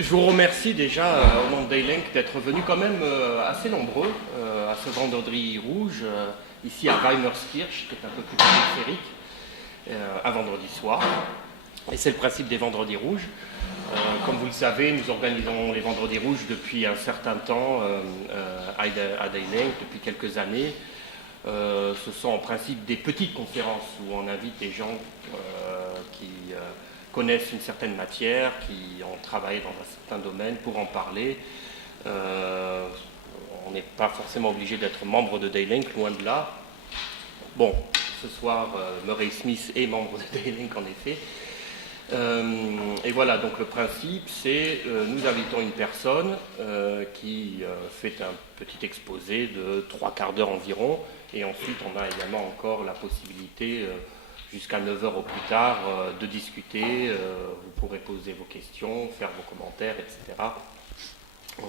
Je vous remercie déjà au nom de Daylink d'être venus quand même assez nombreux à ce vendredi rouge, ici à Weimerskirch, qui est un peu plus périphérique, un vendredi soir. Et c'est le principe des vendredis rouges. Comme vous le savez, nous organisons les vendredis rouges depuis un certain temps à Daylink, depuis quelques années. Ce sont en principe des petites conférences où on invite des gens qui connaissent une certaine matière, qui ont travaillé dans un certain domaine pour en parler. On n'est pas forcément obligé d'être membre de Daylink, loin de là. Bon, ce soir, Murray Smith est membre de Daylink en effet. Et voilà, donc le principe, c'est nous invitons une personne qui fait un petit exposé de 3/4 d'heure environ, et ensuite on a également encore la possibilité, jusqu'à 9 heures au plus tard, de discuter, vous pourrez poser vos questions, faire vos commentaires, etc.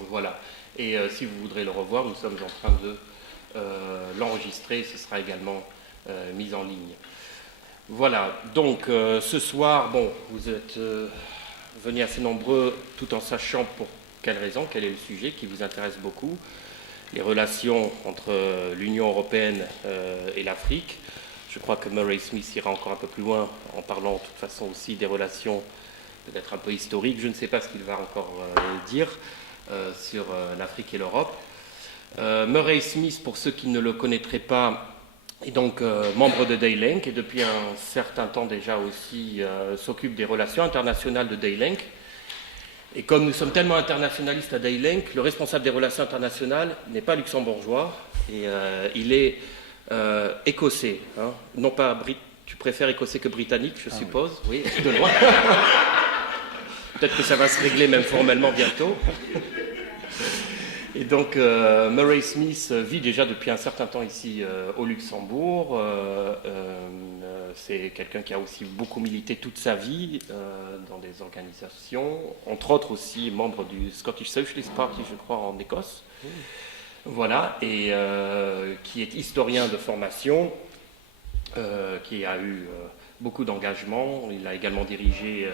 Voilà, et si vous voudrez le revoir, nous sommes en train de l'enregistrer, ce sera également mis en ligne. Voilà, donc ce soir, bon, vous êtes venus assez nombreux tout en sachant pour quelle raison, quel est le sujet qui vous intéresse beaucoup, les relations entre l'Union européenne et l'Afrique. Je crois que Murray Smith ira encore un peu plus loin en parlant de toute façon aussi des relations peut-être un peu historiques. Je ne sais pas ce qu'il va encore dire sur l'Afrique et l'Europe. Murray Smith, pour ceux qui ne le connaîtraient pas, est donc membre de Daylink et depuis un certain temps déjà aussi s'occupe des relations internationales de Daylink. Et comme nous sommes tellement internationalistes à Daylink, le responsable des relations internationales n'est pas luxembourgeois et il est écossais. Hein. Non pas tu préfères écossais que britannique, je suppose. Oui, de loin. Peut-être que ça va se régler même formellement bientôt. Et donc Murray Smith vit déjà depuis un certain temps ici au Luxembourg. C'est quelqu'un qui a aussi beaucoup milité toute sa vie dans des organisations, entre autres aussi membre du Scottish Socialist Party, je crois, en Écosse. Voilà, et qui est historien de formation, qui a eu beaucoup d'engagement. Il a également dirigé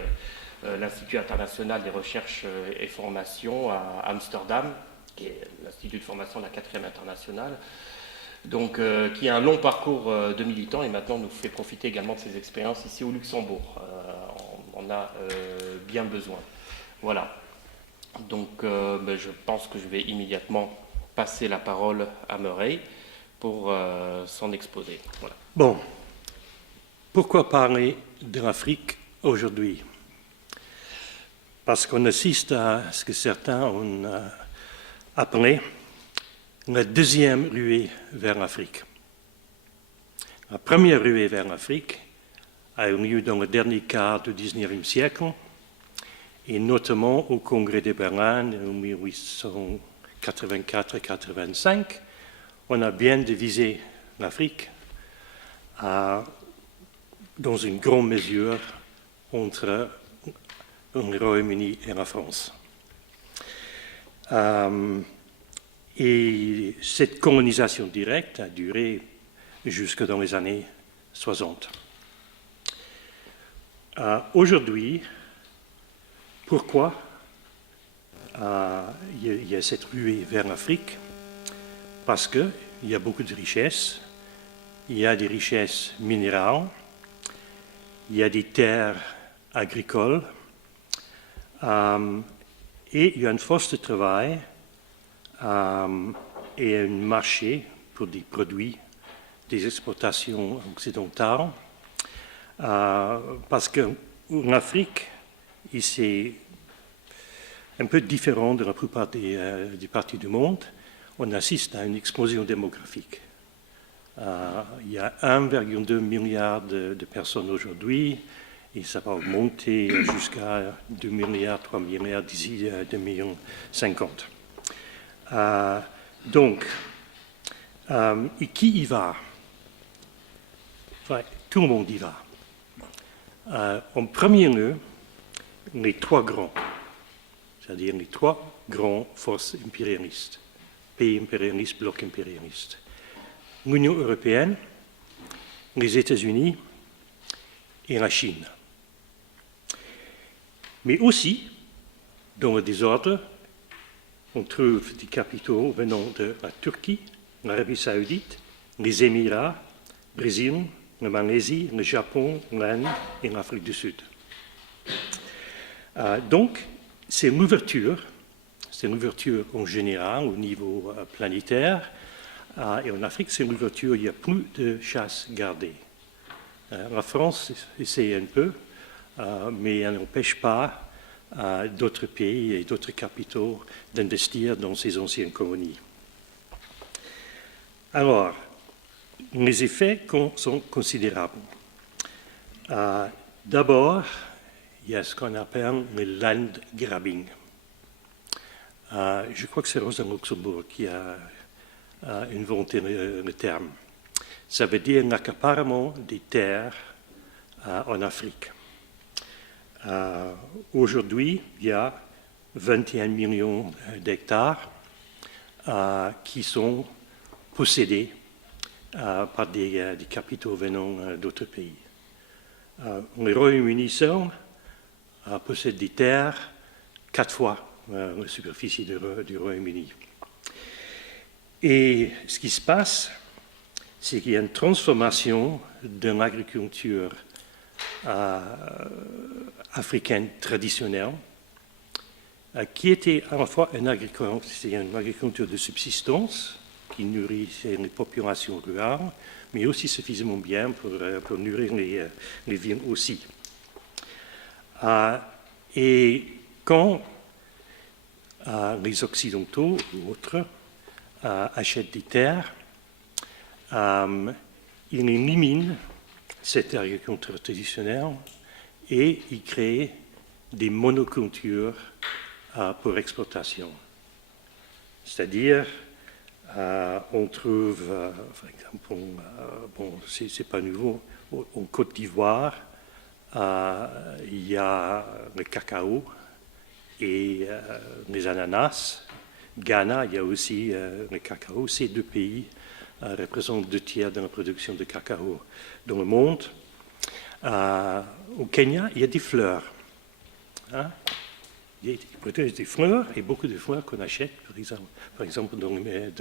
l'Institut international des recherches et formations à Amsterdam, qui est l'Institut de formation de la 4e internationale, donc qui a un long parcours de militant et maintenant nous fait profiter également de ses expériences ici au Luxembourg. On a bien besoin. Voilà. Donc je pense que je vais immédiatement passer la parole à Murray pour son exposé. Voilà. Bon, pourquoi parler de l'Afrique aujourd'hui? Parce qu'on assiste à ce que certains ont appelé la deuxième ruée vers l'Afrique. La première ruée vers l'Afrique a eu lieu dans le dernier quart du XIXe siècle, et notamment au Congrès de Berlin en 1884-85. On a bien divisé l'Afrique dans une grande mesure entre le Royaume-Uni et la France. Et cette colonisation directe a duré jusque dans les années 60. Aujourd'hui, pourquoi il y a cette ruée vers l'Afrique? Parce qu'il y a beaucoup de richesses, il y a des richesses minérales, il y a des terres agricoles, et il y a une force de travail et un marché pour des produits des exportations occidentales, parce qu'en Afrique, c'est un peu différent de la plupart des parties du monde, on assiste à une explosion démographique. Il y a 1,2 milliard de personnes aujourd'hui, et ça va augmenter jusqu'à 2 milliards, 3 milliards d'ici 2050. Donc, et qui y va? Enfin, tout le monde y va. En premier lieu, les trois grands, c'est-à-dire les trois grandes forces impérialistes, pays impérialistes, blocs impérialistes. L'Union européenne, les États-Unis et la Chine. Mais aussi Dans le désordre, on trouve des capitaux venant de la Turquie, l'Arabie saoudite, les Émirats, le Brésil, la Malaisie, le Japon, l'Inde et l'Afrique du Sud. Donc, c'est l'ouverture en général au niveau planétaire, et en Afrique, c'est l'ouverture, il n'y a plus de chasse gardée. La France essaie un peu, mais elle n'empêche pas d'autres pays et d'autres capitaux d'investir dans ces anciennes colonies. Alors, les effets sont considérables. D'abord, il y a ce qu'on appelle le land grabbing. Je crois que c'est Rosa Luxembourg qui a inventé le terme. Ça veut dire l'accaparement des terres en Afrique. Aujourd'hui, il y a 21 millions d'hectares qui sont possédés par des capitaux venant d'autres pays. Le Royaume-Uni seul possède des terres 4 fois la superficie du Royaume-Uni. Et ce qui se passe, c'est qu'il y a une transformation de l'agriculture africaine traditionnelle, qui était à la fois une agriculture de subsistance, qui nourrissait les populations rurales, mais aussi suffisamment bien pour nourrir les villes aussi. Et quand les Occidentaux ou autres achètent des terres, ils éliminent cette agriculture traditionnelle et ils créent des monocultures pour exportation. C'est-à-dire, on trouve, par exemple, c'est pas nouveau, en Côte d'Ivoire, il y a le cacao et les ananas. Ghana, il y a aussi le cacao. Ces 2 pays représentent 2 tiers de la production de cacao dans le monde. Au Kenya, il y a des fleurs. Il y a des fleurs et beaucoup de fleurs qu'on achète, par exemple dans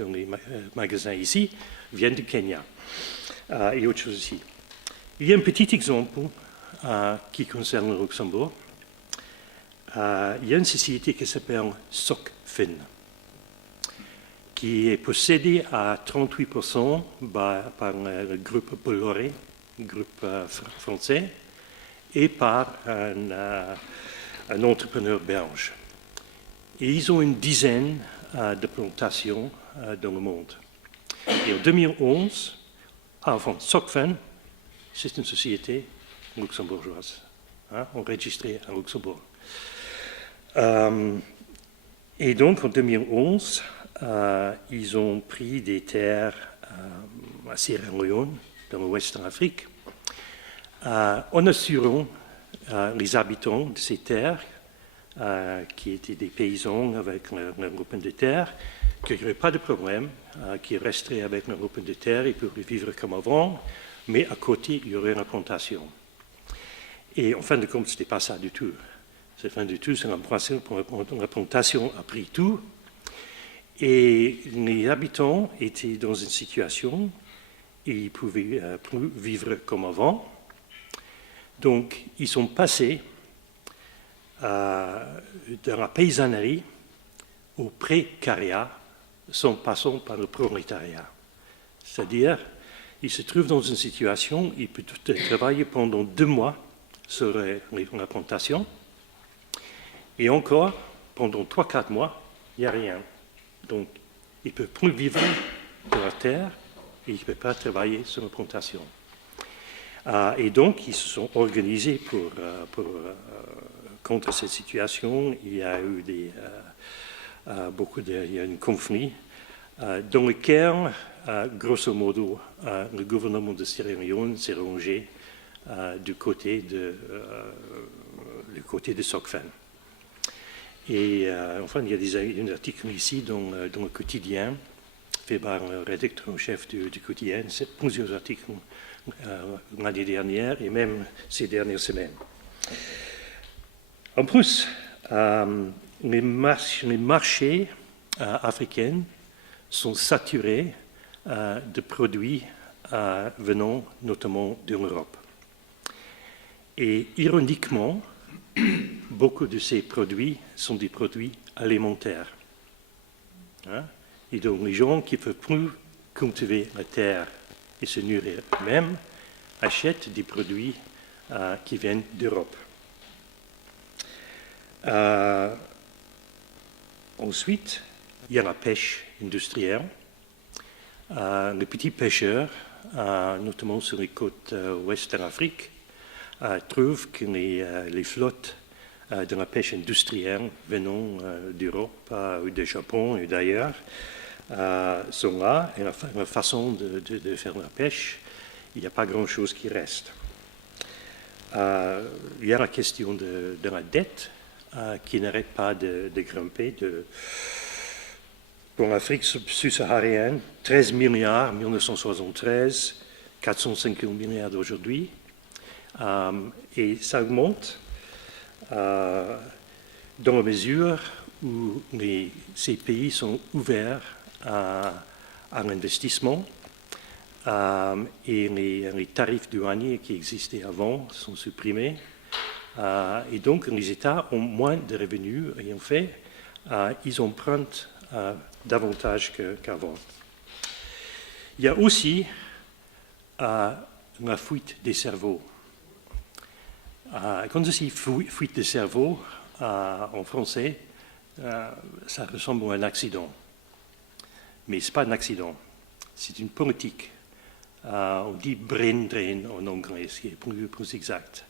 les magasins ici, viennent du Kenya. Et autre chose aussi. Il y a un petit exemple qui concerne le Luxembourg. Il y a une société qui s'appelle Socfin, qui est possédée à 38% par le groupe Bolloré, groupe français, et par un entrepreneur belge. Et ils ont une dizaine de plantations dans le monde. Et en 2011, Socfin, c'est une société luxembourgeoise, enregistrée à Luxembourg. Et donc, en 2011, ils ont pris des terres à Sierra Leone, dans l'ouest de l'Afrique, en assurant les habitants de ces terres, qui étaient des paysans avec leur lopin de terre, qu'il n'y aurait pas de problème, qu'ils resteraient avec leur lopin de terre et pourraient vivre comme avant, mais à côté, il y aurait une plantation. Et en fin de compte, ce n'était pas ça du tout. C'est la plantation a pris tout, et les habitants étaient dans une situation où ils ne pouvaient plus vivre comme avant. Donc, ils sont passés de la paysannerie au précariat, en passant par le prolétariat. C'est-à-dire, ils se trouvent dans une situation où ils peuvent travailler pendant 2 mois sur la plantation, et encore, pendant 3-4 mois, il n'y a rien. Donc, ils ne peuvent plus vivre de la terre et ils ne peuvent pas travailler sur la plantation. Et donc, ils se sont organisés contre cette situation. Il y a eu il y a un conflit dans lequel, grosso modo, le gouvernement de Sierra Leone s'est rangé du côté de Socfin. Et enfin, il y a un article ici dans le quotidien, fait par le rédacteur en chef du quotidien, c'est plusieurs articles l'année dernière et même ces dernières semaines. En plus, les marchés africains sont saturés de produits venant notamment de l'Europe. Et ironiquement, beaucoup de ces produits sont des produits alimentaires. Et donc les gens qui ne peuvent plus cultiver la terre et se nourrir eux-mêmes achètent des produits qui viennent d'Europe. Ensuite, il y a la pêche industrielle. Les petits pêcheurs, notamment sur les côtes ouest de l'Afrique, trouvent que les flottes de la pêche industrielle venant d'Europe ou du Japon et d'ailleurs sont là, et la façon de faire la pêche, il n'y a pas grand-chose qui reste. Il y a la question de la dette qui n'arrête pas de grimper. Pour l'Afrique subsaharienne, 13 milliards en 1973, 450 milliards d'aujourd'hui, et ça augmente dans la mesure où ces pays sont ouverts à l'investissement et les tarifs douaniers qui existaient avant sont supprimés. Et donc, les États ont moins de revenus et en fait, ils empruntent davantage qu'avant. Il y a aussi la fuite des cerveaux. Quand je dis fuite des cerveaux, en français, ça ressemble à un accident. Mais ce n'est pas un accident, c'est une politique. On dit brain drain en anglais, ce qui est plus exact.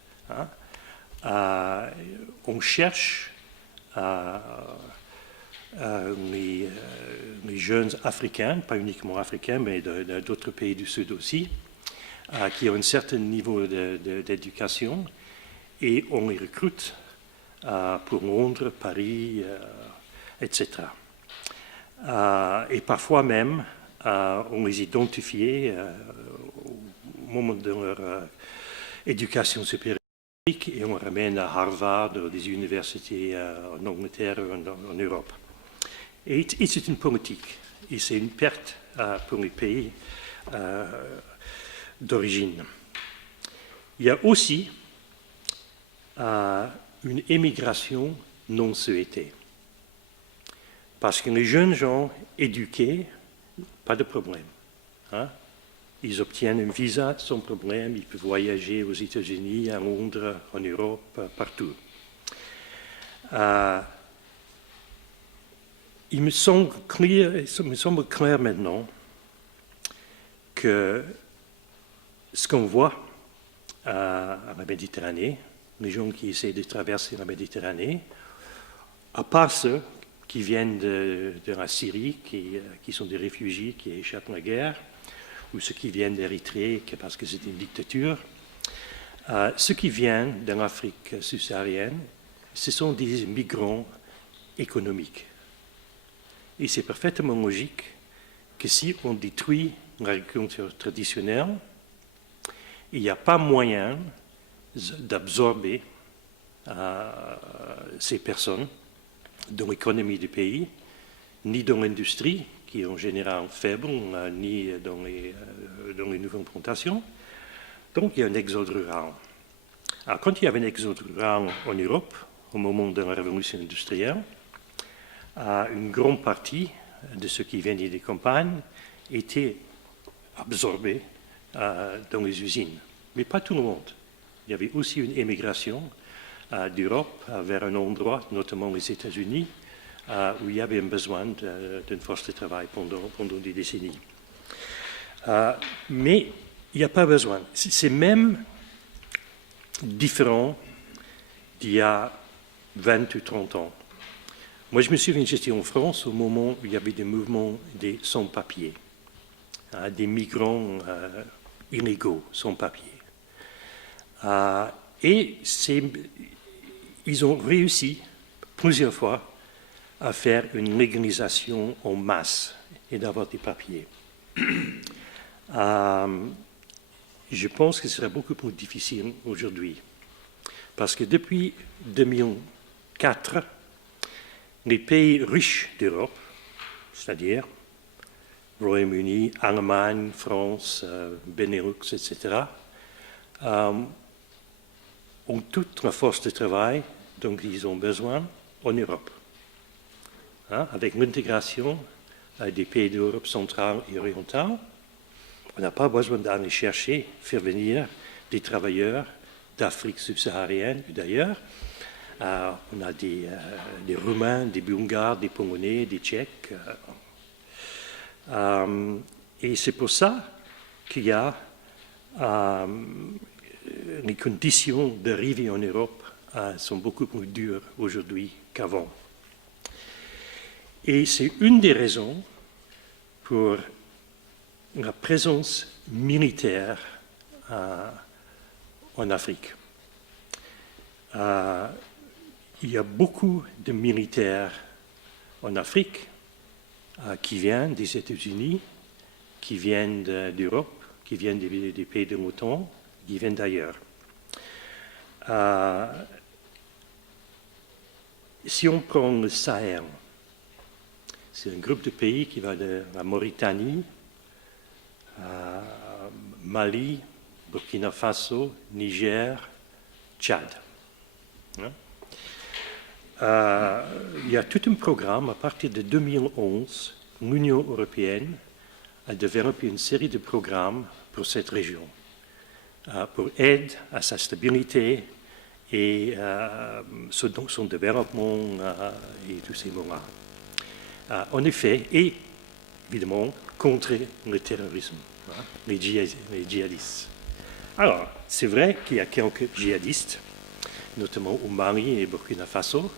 On cherche les jeunes africains, pas uniquement africains, mais d'autres pays du Sud aussi, qui ont un certain niveau d'éducation, et on les recrute pour Londres, Paris, etc. Et parfois même, on les identifie au moment de leur éducation supérieure et on ramène à Harvard, des universités en Angleterre ou en Europe. Et c'est une politique, et c'est une perte pour les pays d'origine. Il y a aussi une émigration non souhaitée. Parce que les jeunes gens éduqués, pas de problème. Ils obtiennent un visa sans problème, ils peuvent voyager aux États-Unis, à Londres, en Europe, partout. Il me semble clair maintenant que ce qu'on voit à la Méditerranée, les gens qui essaient de traverser la Méditerranée, à part ceux qui viennent de la Syrie, qui sont des réfugiés qui échappent à la guerre, ou ceux qui viennent d'Érythrée parce que c'est une dictature, ceux qui viennent de l'Afrique subsaharienne, ce sont des migrants économiques. Et c'est parfaitement logique que si on détruit l'agriculture traditionnelle, il n'y a pas moyen d'absorber ces personnes dans l'économie du pays, ni dans l'industrie, qui est en général faible, ni dans les nouvelles plantations. Donc il y a un exode rural. Alors quand il y avait un exode rural en Europe, au moment de la révolution industrielle, une grande partie de ceux qui venaient des campagnes étaient absorbés dans les usines. Mais pas tout le monde. Il y avait aussi une émigration d'Europe vers un endroit, notamment les États-Unis, où il y avait un besoin d'une force de travail pendant des décennies. Mais il n'y a pas besoin. C'est même différent d'il y a 20 ou 30 ans. Moi, je me souviens, j'étais en France au moment où il y avait des mouvements des sans-papiers, des migrants illégaux sans-papiers. Et ils ont réussi plusieurs fois à faire une légalisation en masse et d'avoir des papiers. Je pense que ce serait beaucoup plus difficile aujourd'hui. Parce que depuis 2004, les pays riches d'Europe, c'est-à-dire Royaume-Uni, Allemagne, France, Benelux, etc., ont toute la force de travail dont ils ont besoin en Europe. Avec l'intégration des pays d'Europe centrale et orientale, on n'a pas besoin d'aller chercher, faire venir des travailleurs d'Afrique subsaharienne ou d'ailleurs. On a des Roumains, des Bulgares, des Polonais, des Tchèques. Et c'est pour ça qu'il y a les conditions d'arrivée en Europe sont beaucoup plus dures aujourd'hui qu'avant. Et c'est une des raisons pour la présence militaire en Afrique. Il y a beaucoup de militaires en Afrique qui viennent des États-Unis, qui viennent d'Europe, qui viennent des pays de l'OTAN, qui viennent d'ailleurs. Si on prend le Sahel, c'est un groupe de pays qui va de la Mauritanie, Mali, Burkina Faso, Niger, Tchad. Il y a tout un programme, à partir de 2011, l'Union européenne a développé une série de programmes pour cette région, pour aide à sa stabilité et son développement et tous ces mots-là. En effet, et évidemment, contre le terrorisme, les djihadistes. Alors, c'est vrai qu'il y a quelques djihadistes, notamment au Mali et Burkina Faso,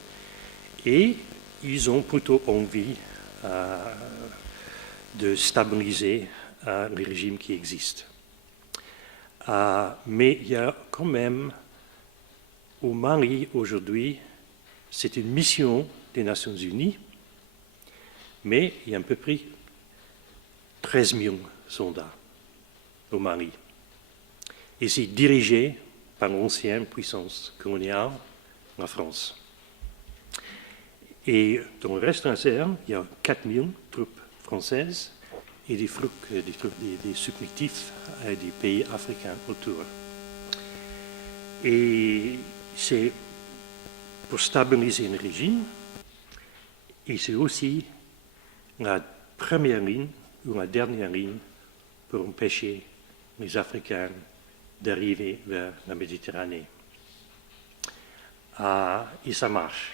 et ils ont plutôt envie de stabiliser les régimes qui existent. Mais il y a quand même, au Mali aujourd'hui, c'est une mission des Nations Unies, mais il y a à peu près 13 000 soldats au Mali. Et c'est dirigé par l'ancienne puissance coloniale, la France. Et dans le reste de la Sahel, il y a 4 000 troupes françaises et des supplétifs des pays africains autour. Et c'est pour stabiliser le régime, et c'est aussi la première ligne ou la dernière ligne pour empêcher les Africains d'arriver vers la Méditerranée. Et ça marche.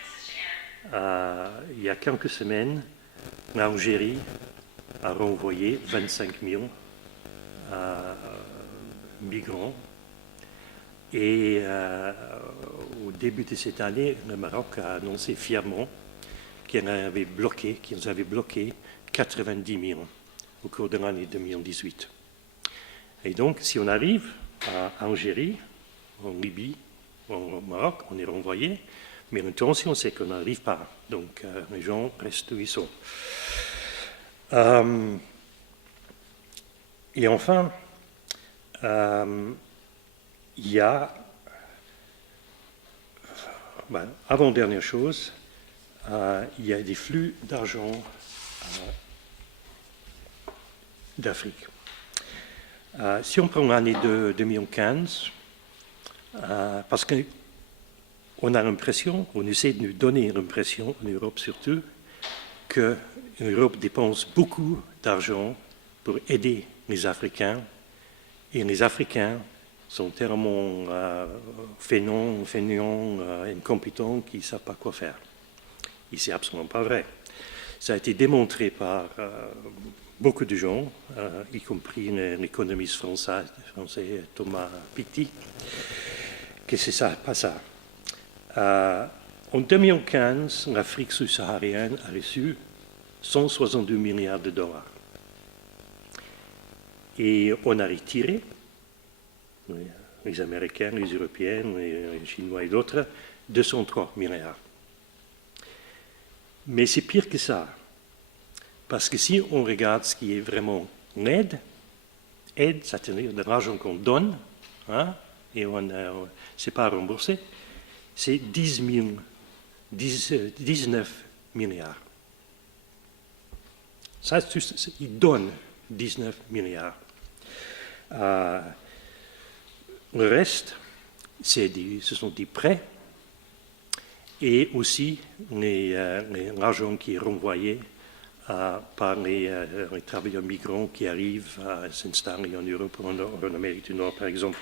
Il y a quelques semaines, l'Algérie a renvoyé 25 000 migrants. Et au début de cette année, le Maroc a annoncé fièrement qu'ils avaient bloqué 90 000 au cours de l'année 2018. Et donc, si on arrive à Algérie, en Libye, au Maroc, on est renvoyé, mais l'intention, c'est qu'on n'arrive pas. Donc, les gens restent où ils sont. Et enfin, il y a, avant-dernière chose, il y a des flux d'argent d'Afrique. Si on prend l'année de 2015, parce qu'on a l'impression, on essaie de nous donner l'impression, en Europe surtout, que l'Europe dépense beaucoup d'argent pour aider les Africains, et les Africains sont tellement feignants, incompétents qu'ils ne savent pas quoi faire. Et c'est absolument pas vrai. Ça a été démontré par beaucoup de gens, y compris l'économiste français Thomas Piketty, que c'est ça, pas ça. En 2015, l'Afrique subsaharienne a reçu 162 milliards de dollars. Et on a retiré, les Américains, les Européens, les Chinois et d'autres, 203 milliards. Mais c'est pire que ça. Parce que si on regarde ce qui est vraiment l'aide, c'est-à-dire de l'argent qu'on donne, et c'est pas remboursé, c'est 19 milliards. Ça, il donne 19 milliards. Le reste, ce sont des prêts et aussi l'argent qui est renvoyé par les travailleurs migrants qui arrivent à s'installer en Europe ou en Amérique du Nord, par exemple.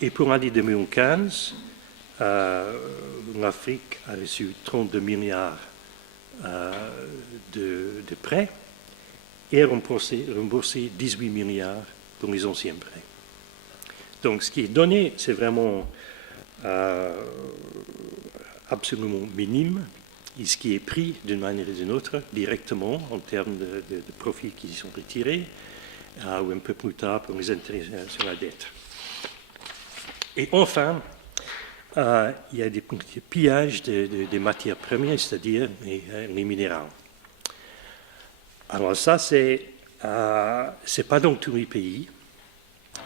Et pour l'année 2015, l'Afrique a reçu 32 milliards de prêts et a remboursé 18 milliards pour les anciens prêts. Donc ce qui est donné, c'est vraiment absolument minime. Et ce qui est pris d'une manière ou d'une autre, directement, en termes de profits qui sont retirés, ou un peu plus tard pour les intérêts sur la dette. Et enfin, il y a des pillages des matières premières, c'est-à-dire les minéraux. Alors ça, c'est pas dans tous les pays.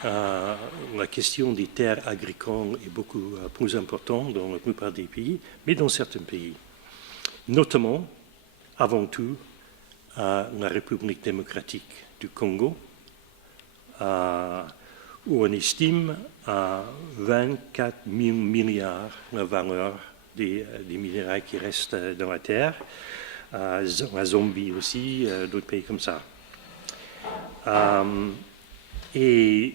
La question des terres agricoles est beaucoup plus importante dans la plupart des pays, mais dans certains pays. Notamment, avant tout, la République démocratique du Congo, où on estime à 24 000 milliards la valeur des minéraux qui restent dans la terre, la Zambie aussi, d'autres pays comme ça. Et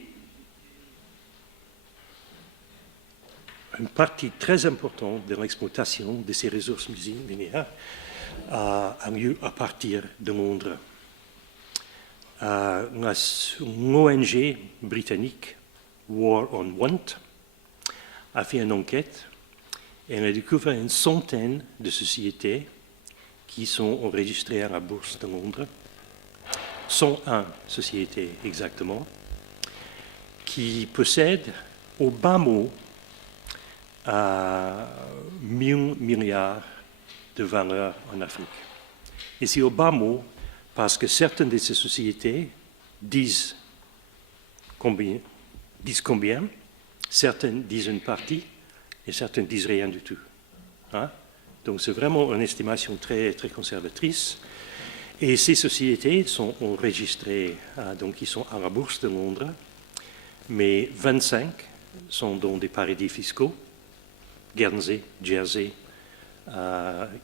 une partie très importante de l'exploitation de ces ressources minières a lieu à partir de Londres. L'ONG britannique War on Want a fait une enquête et elle a découvert une centaine de sociétés qui sont enregistrées à la bourse de Londres, 101 sociétés exactement, qui possèdent au bas mot 1000 milliards de valeur en Afrique. Et c'est au bas mot parce que certaines de ces sociétés disent combien, certaines disent une partie et certaines disent rien du tout. Hein? Donc c'est vraiment une estimation très, très conservatrice. Et ces sociétés sont enregistrées, donc ils sont à la bourse de Londres, mais 25 sont dans des paradis fiscaux, Guernsey, Jersey,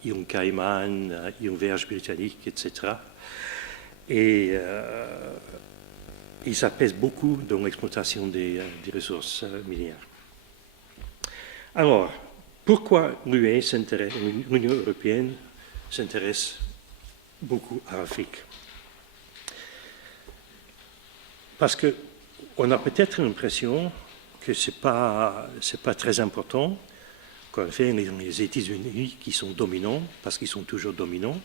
îles Caïman, îles Vierges britanniques, etc. Et ça pèse beaucoup dans l'exploitation des ressources minières. Alors, pourquoi l'Union européenne s'intéresse beaucoup à l'Afrique? Parce qu'on a peut-être l'impression que ce n'est pas très important. Qu'en fait, les États-Unis qui sont dominants, parce qu'ils sont toujours dominants.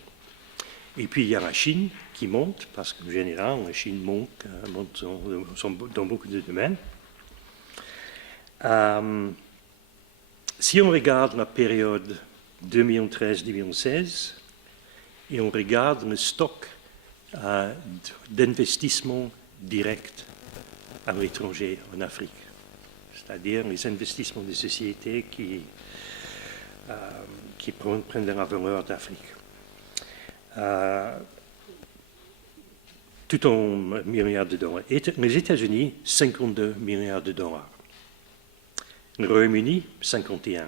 Et puis il y a la Chine qui monte, parce qu'en général, la Chine monte dans beaucoup de domaines. Si on regarde la période 2013-2016, et on regarde le stock d'investissement direct à l'étranger en Afrique, c'est-à-dire les investissements des sociétés qui prennent de la valeur d'Afrique. Tout en milliards de dollars. Les États-Unis, 52 milliards de dollars. Le Royaume-Uni, 51.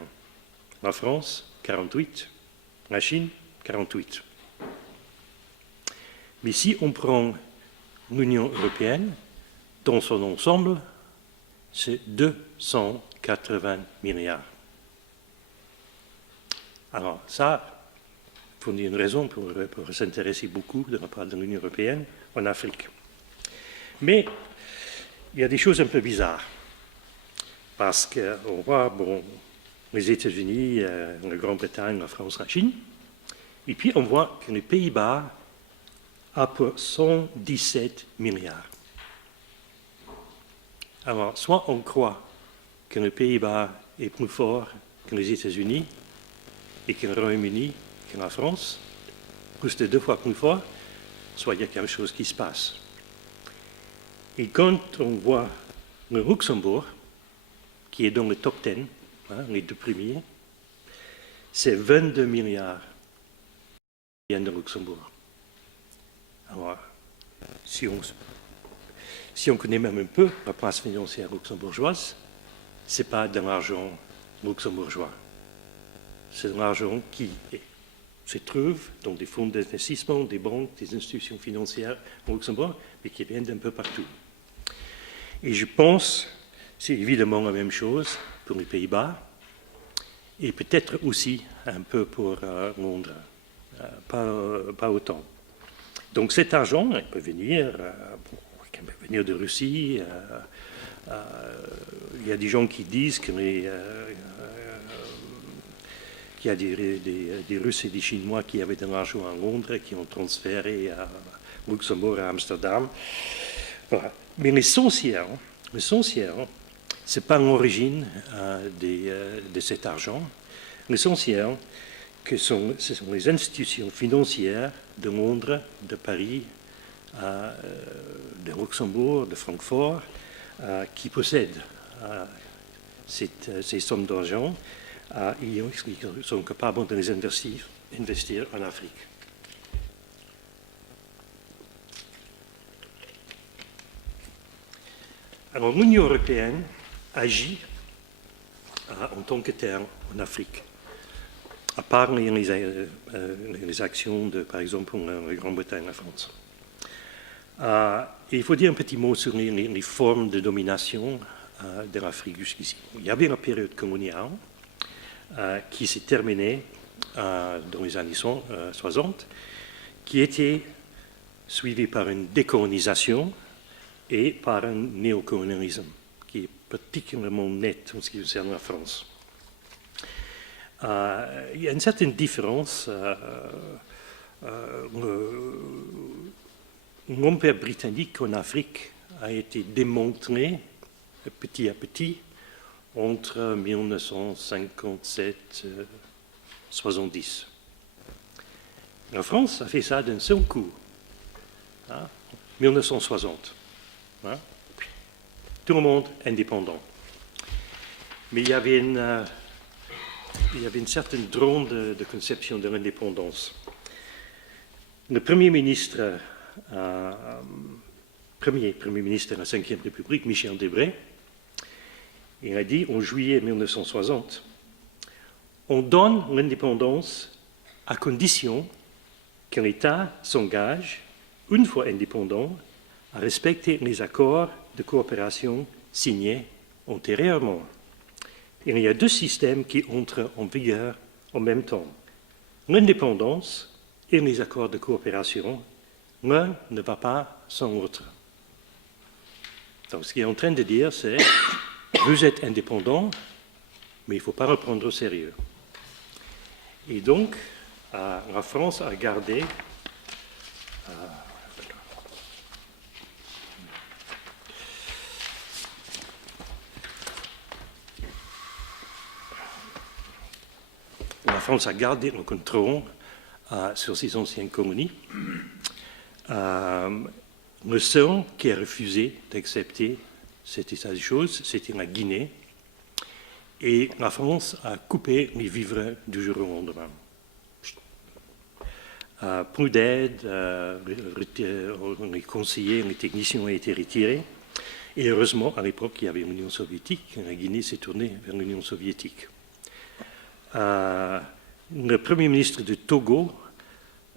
La France, 48. La Chine, 48. Mais si on prend l'Union européenne, dans son ensemble, c'est 280 milliards. Alors ça, il faut dire une raison pour s'intéresser beaucoup de la part de l'Union européenne en Afrique. Mais il y a des choses un peu bizarres. Parce qu'on voit, les États-Unis, la Grande-Bretagne, la France, la Chine, et puis on voit que les Pays-Bas a pour 117 milliards. Alors, soit on croit que les Pays-Bas est plus fort que les États-Unis et que le Royaume-Uni, que la France, plus de 2 fois plus fort, soit il y a quelque chose qui se passe. Et quand on voit le Luxembourg, qui est dans le top 10, les 2 premiers, c'est 22 milliards qui viennent de Luxembourg. Alors, si on connaît même un peu la place financière luxembourgeoise, ce n'est pas de l'argent luxembourgeois. C'est de l'argent qui se trouve dans des fonds d'investissement, des banques, des institutions financières au Luxembourg, mais qui viennent d'un peu partout. Et je pense, c'est évidemment la même chose pour les Pays-Bas, et peut-être aussi un peu pour Londres, pas autant. Donc cet argent, il peut venir de Russie. Il y a des gens qui disent qu'il y a des Russes et des Chinois qui avaient de l'argent à Londres, qui ont transféré à Luxembourg, à Amsterdam. Voilà. Mais l'essentiel, ce n'est pas l'origine de cet argent. L'essentiel, ce sont les institutions financières de Londres, de Paris, de Luxembourg, de Francfort, qui possèdent ces sommes d'argent et qui sont capables de les investir en Afrique. Alors l'Union européenne agit en tant que telle en Afrique, à part les actions de, par exemple, la Grande-Bretagne et la France. Il faut dire un petit mot sur les formes de domination de l'Afrique jusqu'ici. Il y avait la période coloniale qui s'est terminée dans les années 60, qui était suivie par une décolonisation et par un néocolonialisme qui est particulièrement net en ce qui concerne la France. Il y a une certaine différence. L'empire britannique en Afrique a été démontré petit à petit entre 1957 et 1970. La France a fait ça d'un seul coup, 1960. Tout le monde indépendant. Mais il y avait une certaine drôle de conception de l'indépendance. Le Premier ministre de la Ve République, Michel Debré, il a dit en juillet 1960, on donne l'indépendance à condition que l'État s'engage, une fois indépendant, à respecter les accords de coopération signés antérieurement. Il y a deux systèmes qui entrent en vigueur en même temps. L'indépendance et les accords de coopération, l'un ne va pas sans l'autre. Donc ce qu'il est en train de dire, c'est vous êtes indépendant, mais il ne faut pas reprendre au sérieux. Et donc, la France a gardé le contrôle sur ses anciennes colonies. Le seul qui a refusé d'accepter cet état des choses, c'était la Guinée. Et la France a coupé les vivres du jour au lendemain. Plus d'aide, les conseillers, les techniciens ont été retirés. Et heureusement, à l'époque, il y avait l'Union soviétique. La Guinée s'est tournée vers l'Union soviétique. Le Premier ministre de Togo,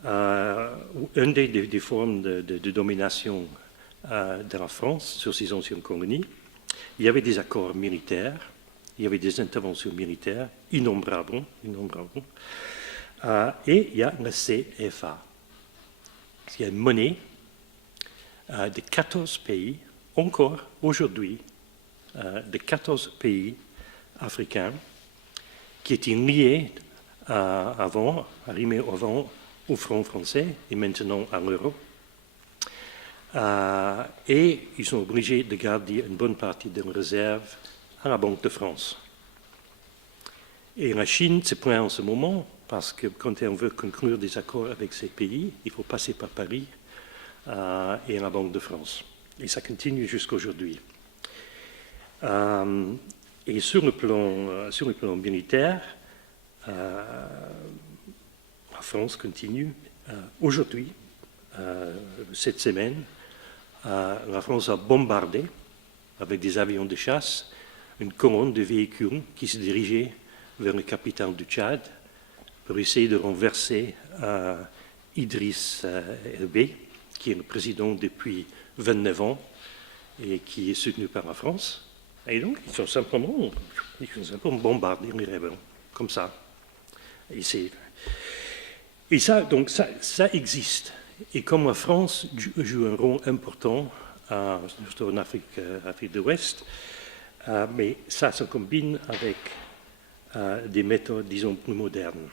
une des formes de domination de la France sur ses anciennes colonies, il y avait des accords militaires, il y avait des interventions militaires innombrables, et il y a le CFA. Il y a une monnaie de 14 pays, encore aujourd'hui, de 14 pays africains, qui étaient liés arrimés avant au franc français et maintenant à l'euro. Et ils sont obligés de garder une bonne partie de leurs réserves à la Banque de France. Et la Chine se plaint en ce moment parce que quand on veut conclure des accords avec ces pays, il faut passer par Paris et la Banque de France. Et ça continue jusqu'à aujourd'hui. Et sur le plan militaire, la France continue. Aujourd'hui, cette semaine, la France a bombardé avec des avions de chasse une colonne de véhicules qui se dirigeait vers le capitale du Tchad pour essayer de renverser Idriss Elbé, qui est le président depuis 29 ans et qui est soutenu par la France. Et donc, ils ont simplement bombardé les rebelles, comme ça. Et ça, donc, ça existe. Et comme la France joue un rôle important, surtout en Afrique de l'Ouest, mais ça se combine avec des méthodes, disons, plus modernes.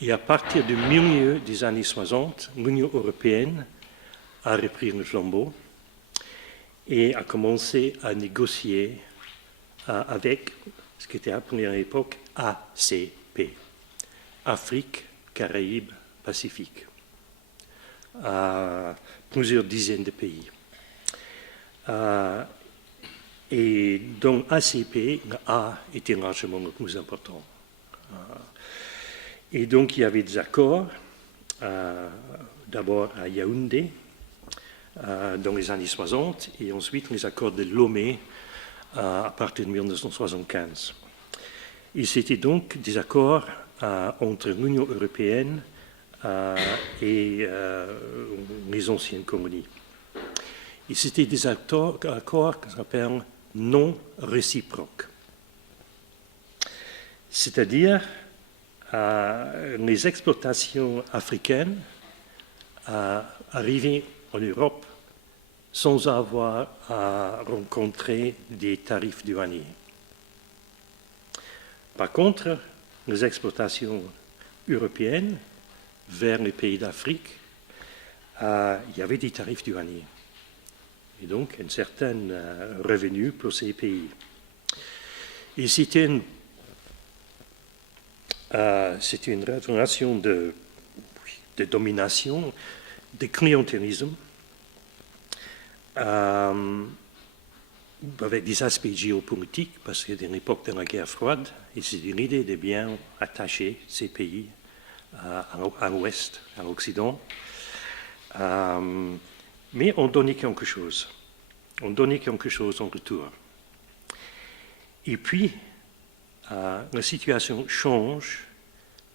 Et à partir du milieu des années 60, l'Union européenne a repris le flambeau et a commencé à négocier avec ce qui était appelé à l'époque ACP, Afrique, Caraïbes, Pacifique, à plusieurs dizaines de pays. Et dans ACP, le A était largement le plus important. Et donc il y avait des accords, d'abord à Yaoundé, dans les années 60, et ensuite les accords de Lomé à partir de 1975. Et c'était donc des accords entre l'Union européenne et les anciennes colonies. Et c'était des accords qu'on appelle non réciproques. C'est-à-dire les exportations africaines arrivaient en Europe sans avoir à rencontrer des tarifs douaniers. Par contre, les exportations européennes vers les pays d'Afrique, il y avait des tarifs douaniers. Et donc un certain revenu pour ces pays. Et c'était une relation de domination, de clientélisme, avec des aspects géopolitiques, parce que dans l'époque de la guerre froide, c'était l'idée de bien attacher ces pays à l'ouest, à l'Occident. Mais on donnait quelque chose. On donnait quelque chose en retour. Et puis, la situation change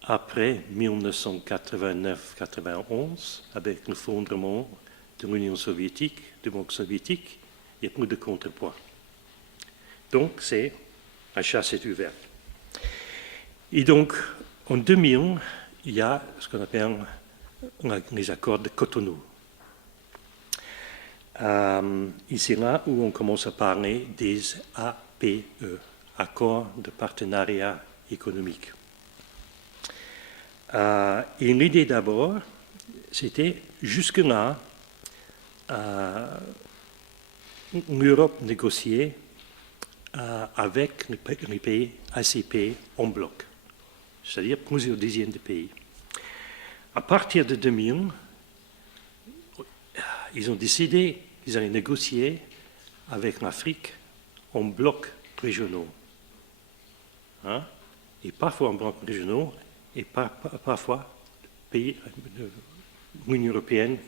après 1989-91, avec l'effondrement de l'Union soviétique, du bloc soviétique, il n'y a plus de contrepoids. Donc, la chasse est ouverte. Et donc, en 2000, il y a ce qu'on appelle les accords de Cotonou. Et c'est là où on commence à parler des APE, accords de partenariat économique. Et l'idée d'abord, c'était jusque-là, l'Europe négociait avec les pays ACP en bloc, c'est-à-dire plusieurs dizaines de pays. À partir de 2000, ils ont décidé qu'ils allaient négocier avec l'Afrique en blocs régionaux. Et parfois en blocs régionaux, et parfois l'Union européenne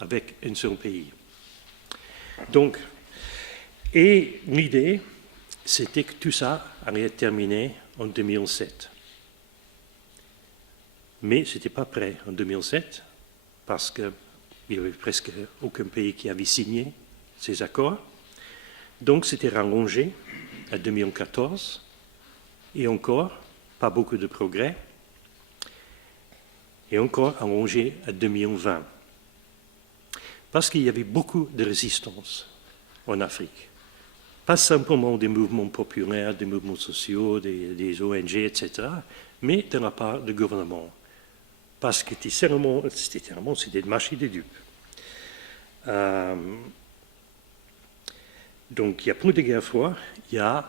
avec un seul pays. Donc, et l'idée, c'était que tout ça allait être terminé en 2007. Mais ce n'était pas prêt en 2007, parce qu'il n'y avait presque aucun pays qui avait signé ces accords. Donc, c'était rallongé à 2014, et encore, pas beaucoup de progrès, et encore allongé à 2020. Parce qu'il y avait beaucoup de résistance en Afrique. Pas simplement des mouvements populaires, des mouvements sociaux, des ONG, etc., mais de la part du gouvernement. Parce que c'était le marché des dupes. Donc il n'y a plus de guerre froide, il y a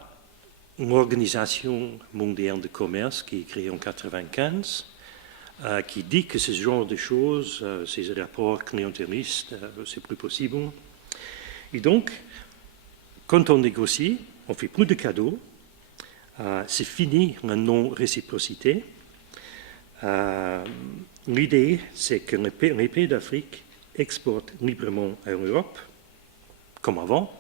l'Organisation mondiale du commerce qui est créée en 1995, qui dit que ce genre de choses, ces rapports clientélistes, c'est plus possible. Et donc, quand on négocie, on ne fait plus de cadeaux, C'est fini la non-réciprocité. L'idée, c'est que les pays d'Afrique exportent librement à l'Europe, comme avant,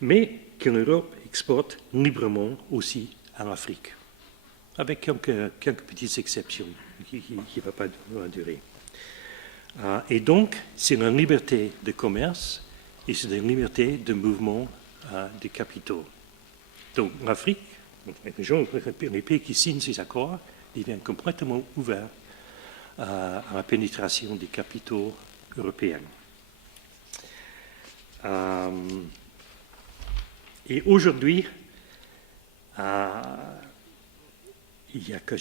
mais que l'Europe exporte librement aussi à l'Afrique, avec quelques petites exceptions qui ne vont pas durer. Et donc, c'est une liberté de commerce et c'est une liberté de mouvement des capitaux. Donc, l'Afrique, les pays qui signent ces accords, deviennent complètement ouverts à la pénétration des capitaux européens. Et aujourd'hui, je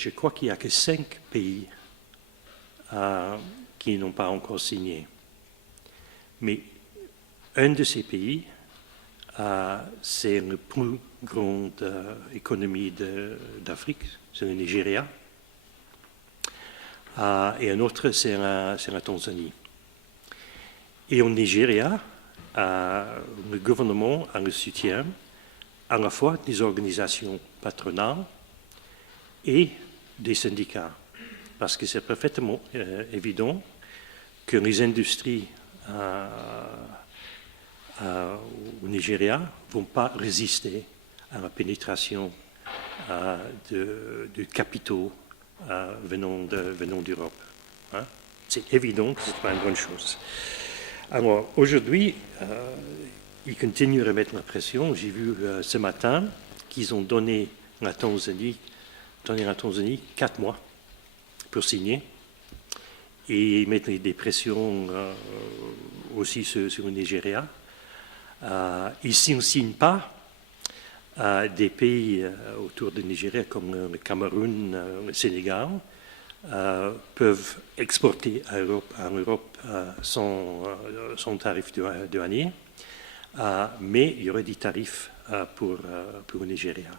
crois qu'il n'y a que 5 pays qui n'ont pas encore signé. Mais un de ces pays, c'est la plus grande économie d'Afrique, c'est le Nigeria. Et un autre, c'est la Tanzanie. Et au Nigeria, le gouvernement a le soutien à la fois des organisations patronales et des syndicats. Parce que c'est parfaitement évident que les industries au Nigeria ne vont pas résister à la pénétration de capitaux venant d'Europe. Hein? C'est évident que ce n'est pas une bonne chose. Alors, aujourd'hui, ils continuent à remettre la pression. J'ai vu ce matin qu'ils ont donné à la Tanzanie 4 mois pour signer. Et ils mettent des pressions aussi sur le Nigeria. Ils ne signent pas des pays autour du Nigeria comme le Cameroun, le Sénégal, peuvent exporter en Europe sans tarif douanier, mais il y aurait des tarifs pour le Nigeria.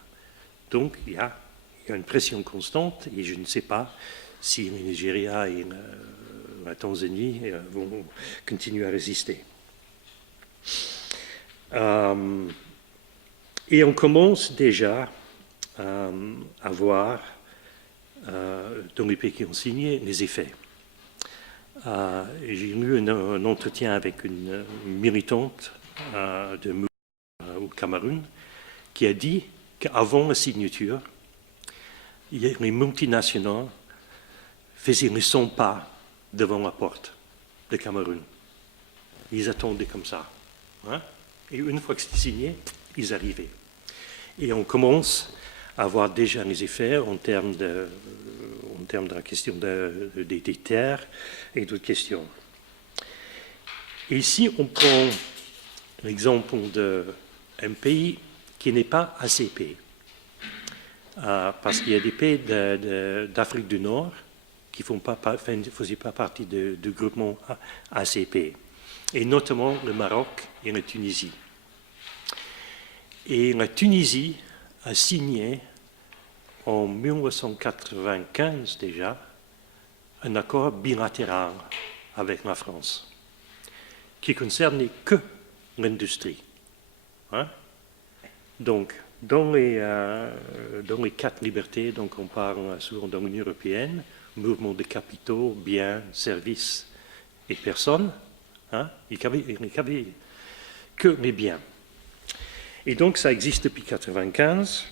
Donc il y a une pression constante et je ne sais pas si le Nigeria et la Tanzanie vont continuer à résister. Et on commence déjà à voir dans les pays qui ont signé les effets. J'ai eu un entretien avec une militante au Cameroun qui a dit qu'avant la signature, les multinationales faisaient les 100 pas devant la porte du Cameroun. Ils attendaient comme ça. Hein? Et une fois que c'était signé, ils arrivaient. Et on commence à voir déjà les effets en termes de la question des terres et d'autres questions. Et ici, on prend l'exemple d'un pays qui n'est pas ACP. Parce qu'il y a des pays d'Afrique du Nord qui ne faisaient pas partie du groupement ACP, et notamment le Maroc et la Tunisie. Et la Tunisie a signé en 1995 déjà un accord bilatéral avec la France qui concernait que l'industrie. Hein? Donc, dans les 4 libertés, donc on parle souvent dans l'Union européenne, mouvement de capitaux, biens, services et personnes, hein? Il n'y avait que les biens. Et donc ça existe depuis 1995,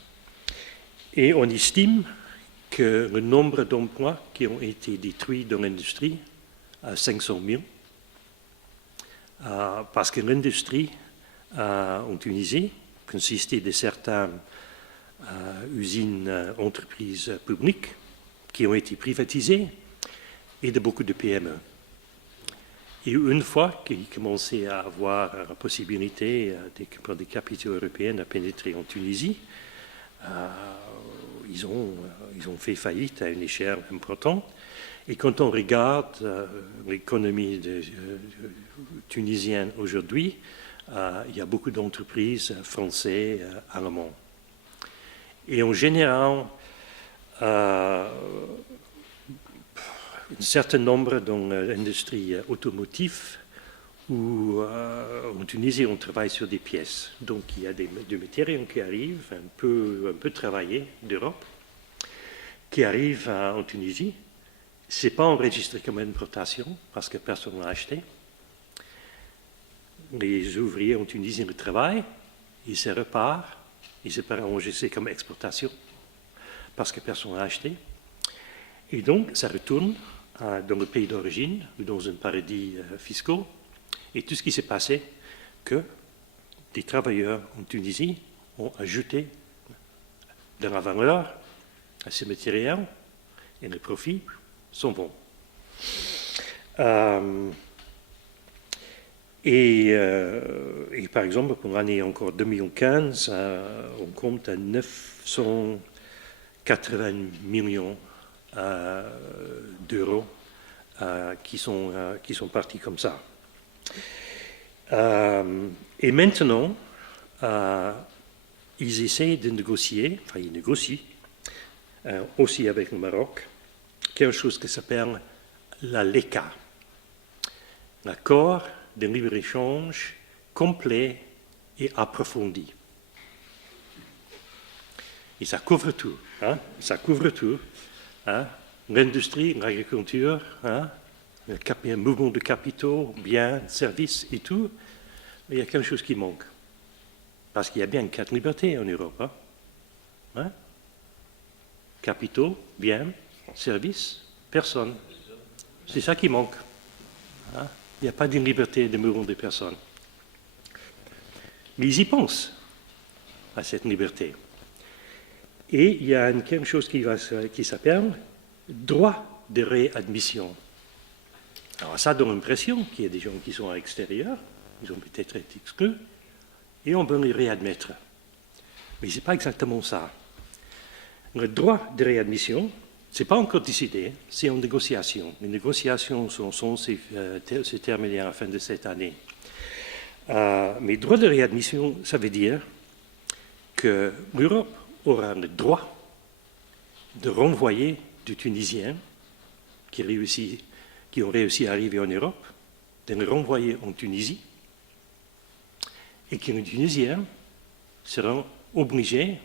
et on estime que le nombre d'emplois qui ont été détruits dans l'industrie à 500 000, parce que l'industrie en Tunisie consistait de certaines usines, entreprises publiques qui ont été privatisées et de beaucoup de PME. Et une fois qu'ils commençaient à avoir la possibilité pour des capitaux européens à pénétrer en Tunisie, ils ont fait faillite à une échelle importante. Et quand on regarde l'économie tunisienne aujourd'hui, il y a beaucoup d'entreprises françaises, allemandes. Et en général, un certain nombre dans l'industrie automotive où en Tunisie, on travaille sur des pièces. Donc, il y a des matériaux qui arrivent, un peu travaillés d'Europe, qui arrivent en Tunisie. Ce n'est pas enregistré comme importation, parce que personne ne l'a acheté. Les ouvriers en Tunisie le travaillent, ils se repartent, ils se pas enregistré comme exportation, parce que personne ne l'a acheté. Et donc, ça retourne dans le pays d'origine, ou dans un paradis fiscal. Et tout ce qui s'est passé, que des travailleurs en Tunisie ont ajouté de la valeur à ces matériaux, et les profits sont bons. Et par exemple, pour l'année encore 2015, on compte à 980 millions d'euros qui sont partis comme ça. Et maintenant, ils essaient de négocier, enfin ils négocient, aussi avec le Maroc, quelque chose qui s'appelle la LECA, l'accord de libre-échange complet et approfondi. Et ça couvre tout, hein? Ça couvre tout, hein? L'industrie, l'agriculture, hein? Le mouvement de capitaux, biens, services et tout. Mais il y a quelque chose qui manque. Parce qu'il y a bien 4 libertés en Europe. Hein? Capitaux, biens, services, personnes. C'est ça qui manque. Hein? Il n'y a pas d'une liberté de mouvement des personnes. Mais ils y pensent à cette liberté. Et il y a quelque chose qui s'appelle droit de réadmission. Alors ça donne l'impression qu'il y a des gens qui sont à l'extérieur, ils ont peut-être été exclus, et on peut les réadmettre. Mais ce n'est pas exactement ça. Le droit de réadmission, ce n'est pas encore décidé, c'est en négociation. Les négociations sont censées se terminer à la fin de cette année. Mais droit de réadmission, ça veut dire que l'Europe aura le droit de renvoyer des Tunisiens qui ont réussi à arriver en Europe, de les renvoyer en Tunisie, et que les Tunisiens seront obligés,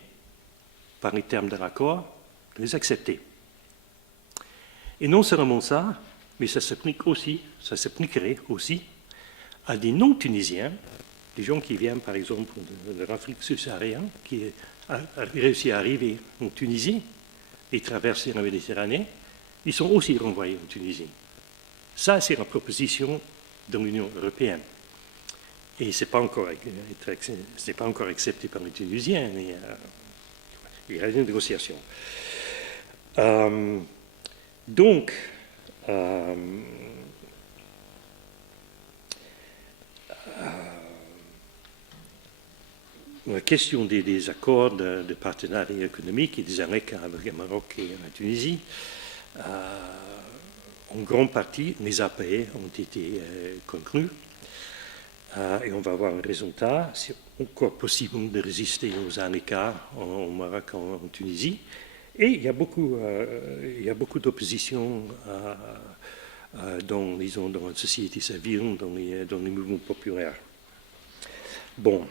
par les termes de l'accord, de les accepter. Et non seulement ça, mais ça s'appliquerait aussi à des non-Tunisiens, des gens qui viennent par exemple de l'Afrique subsaharienne, qui ont réussi à arriver en Tunisie et traverser la Méditerranée, ils sont aussi renvoyés en Tunisie. Ça, c'est la proposition de l'Union européenne. Et ce n'est pas encore accepté par les Tunisiens, mais il y a une négociation. Donc, la question des accords de partenariat économique et des ALEC avec le Maroc et la Tunisie, en grande partie, les APE ont été conclus. Et on va voir un résultat. C'est encore possible de résister aux ALEC au Maroc, en Tunisie. Et il y a beaucoup d'opposition dans la société civile, dans les mouvements populaires. Bon.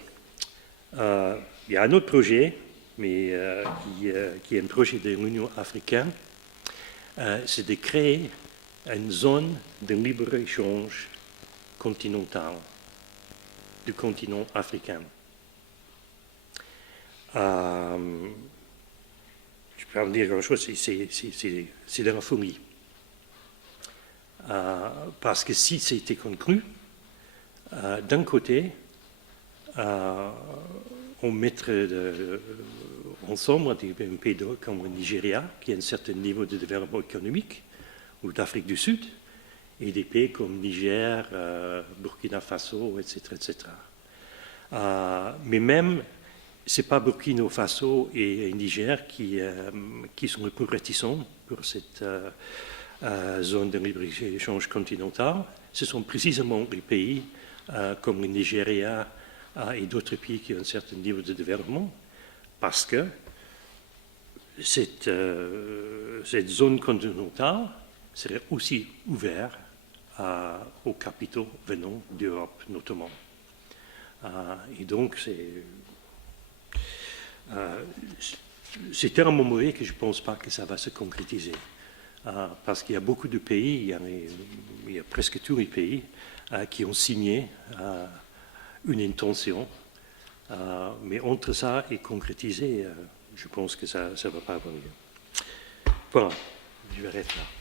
Il y a un autre projet, mais qui est un projet de l'Union africaine, c'est de créer une zone de libre-échange continentale du continent africain. Je peux en dire quelque chose, c'est de la folie. Parce que si c'était conclu, d'un côté, on mettrait ensemble un pays comme le Nigeria, qui a un certain niveau de développement économique, ou d'Afrique du Sud, et des pays comme Niger, Burkina Faso, etc. etc. Mais même, ce n'est pas Burkina Faso et Niger qui sont les plus réticents pour cette zone de libre-échange continental. Ce sont précisément les pays comme le Nigeria et d'autres pays qui ont un certain niveau de développement, parce que cette zone continentale serait aussi ouverte aux capitaux venant d'Europe notamment. Et donc, c'est tellement mauvais que je ne pense pas que ça va se concrétiser. Parce qu'il y a beaucoup de pays, il y a presque tous les pays qui ont signé une intention, mais entre ça et concrétiser, je pense que ça ne va pas avoir lieu. Voilà, je vais arrêter là.